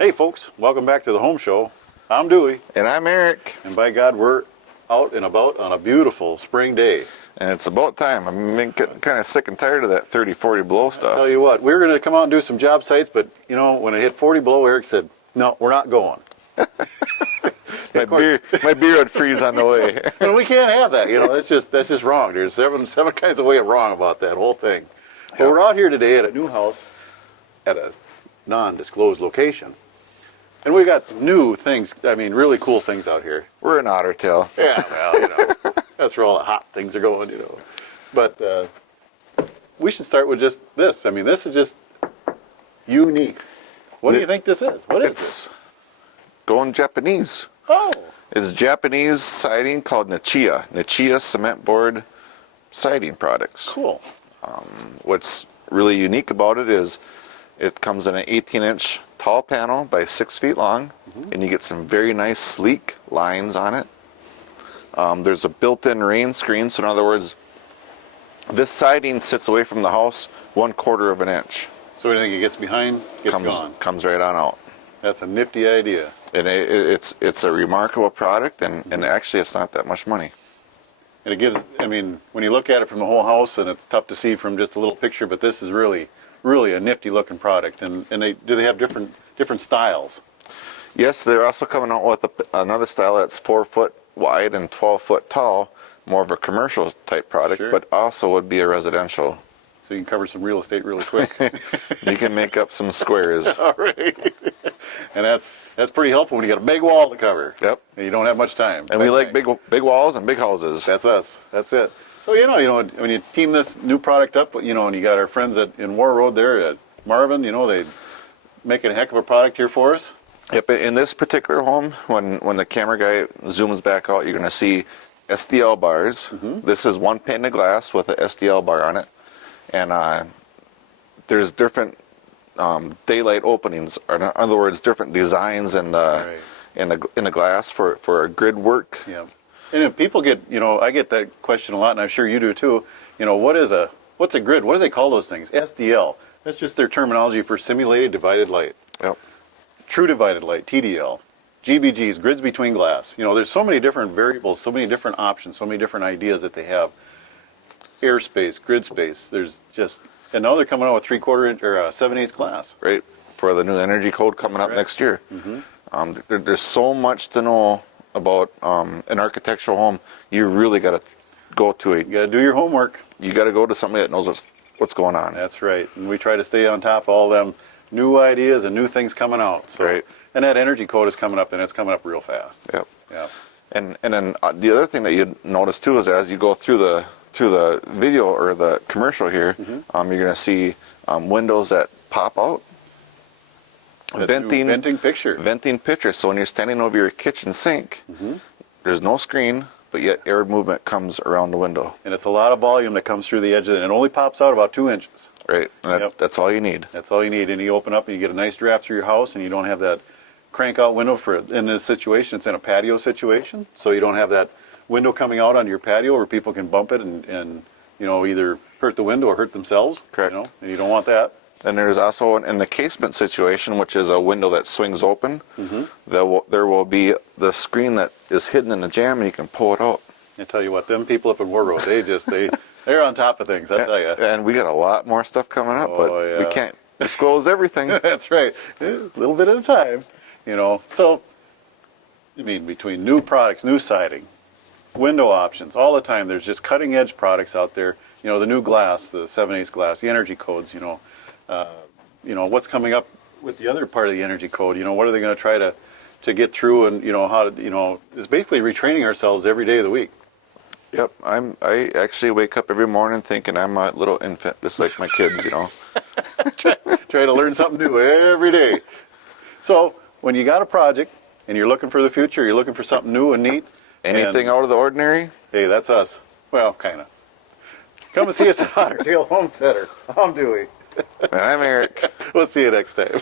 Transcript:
Hey folks, welcome back to the Home Show. I'm Dewey. And I'm Eric. And by God, we're out and about on a beautiful spring day. And it's about time. I'm getting kind of sick and tired of that 30, 40 below stuff. I'll tell you what, we were going to come out and do some job sites, but you know, when it hit 40 below, Eric said, no, we're not going. My beer would freeze on the way. But we can't have that, you know, that's just wrong. There's seven kinds of way of wrong about that whole thing. But we're out here today at a new house at a non-disclosed location. And we got some new things, I mean, really cool things out here. We're in Ottertail. Yeah, well, you know, that's where all the hot things are going, you know. But we should start with just this. I mean, this is just unique. What do you think this is? What is this? Going Japanese. Oh. It's Japanese siding called Nichiya cement board siding products. Cool. What's really unique about it is it comes in an 18-inch tall panel by 6 feet long, and you get some very nice sleek lines on it. There's a built-in rain screen, so in other words, this siding sits away from the house 1/4 of an inch. So anything it gets behind gets gone. Comes right on out. That's a nifty idea. And it's a remarkable product, and actually it's not that much money. And it gives, I mean, when you look at it from the whole house, and it's tough to see from just a little picture, but this is really a nifty looking product. And do they have different styles? Yes, they're also coming out with another style that's 4 foot wide and 12 foot tall, more of a commercial type product, Sure. but also would be a residential. So you can cover some real estate really quick. You can make up some squares. All right. And that's pretty helpful when you got a big wall to cover. Yep. And you don't have much time. And we like big walls and big houses. That's us. That's it. So you know, when you team this new product up, you know, and you got our friends in War Road there at Marvin, you know, they making a heck of a product here for us. Yep. In this particular home, when the camera guy zooms back out, you're going to see SDL bars. This is one pane of glass with a SDL bar on it, and there's different daylight openings, or in other words, different designs in the glass for grid work. Yeah. And if people get, you know, I get that question a lot, and I'm sure you do too. You know, what's a grid? What do they call those things? SDL. That's just their terminology for simulated divided light. Yep. True divided light, TDL. GBGs, grids between glass. You know, there's so many different variables, so many different options, so many different ideas that they have. Airspace, grid space. There's just, and now they're coming out with 3/4 inch or 7/8 glass. Right. For the new energy code coming up next year. There's so much to know about an architectural home. You really got to go to You got to do your homework. You got to go to somebody that knows what's going on. That's right. And we try to stay on top of all them new ideas and new things coming out. So, right. And that energy code is coming up, and it's coming up real fast. Yep. Yeah. And then the other thing that you notice too is as you go through the video or the commercial here, you're going to see windows that pop out. Venting picture. Venting picture. So when you're standing over your kitchen sink, there's no screen, but yet air movement comes around the window. And it's a lot of volume that comes through the edge of it. And it only pops out about 2 inches. Right. And that's all you need. That's all you need. And you open up and you get a nice draft through your house, and you don't have that crank out window in this situation. It's in a patio situation. So you don't have that window coming out onto your patio where people can bump it and you know, either hurt the window or hurt themselves. Correct. You know, and you don't want that. And there's also in the casement situation, which is a window that swings open, there will be the screen that is hidden in the jamb, and you can pull it out. I tell you what, them people up in War Road, they're on top of things, I tell you. And we got a lot more stuff coming up, yeah. We can't disclose everything. That's right. A little bit at a time, you know. So, I mean, between new products, new siding, window options, all the time, there's just cutting edge products out there. You know, the new glass, the 7/8 glass, the energy codes, you know, what's coming up with the other part of the energy code, you know, what are they going to try to get through, and, you know, how to, you know, it's basically retraining ourselves every day of the week. Yep, I actually wake up every morning thinking I'm a little infant, just like my kids, you know. Try to learn something new every day. So when you got a project and you're looking for the future, you're looking for something new and neat. Anything out of the ordinary? Hey, that's us. Well, kind of. Come and see us at Ottertail Home Center. I'm Dewey. And I'm Eric. We'll see you next time.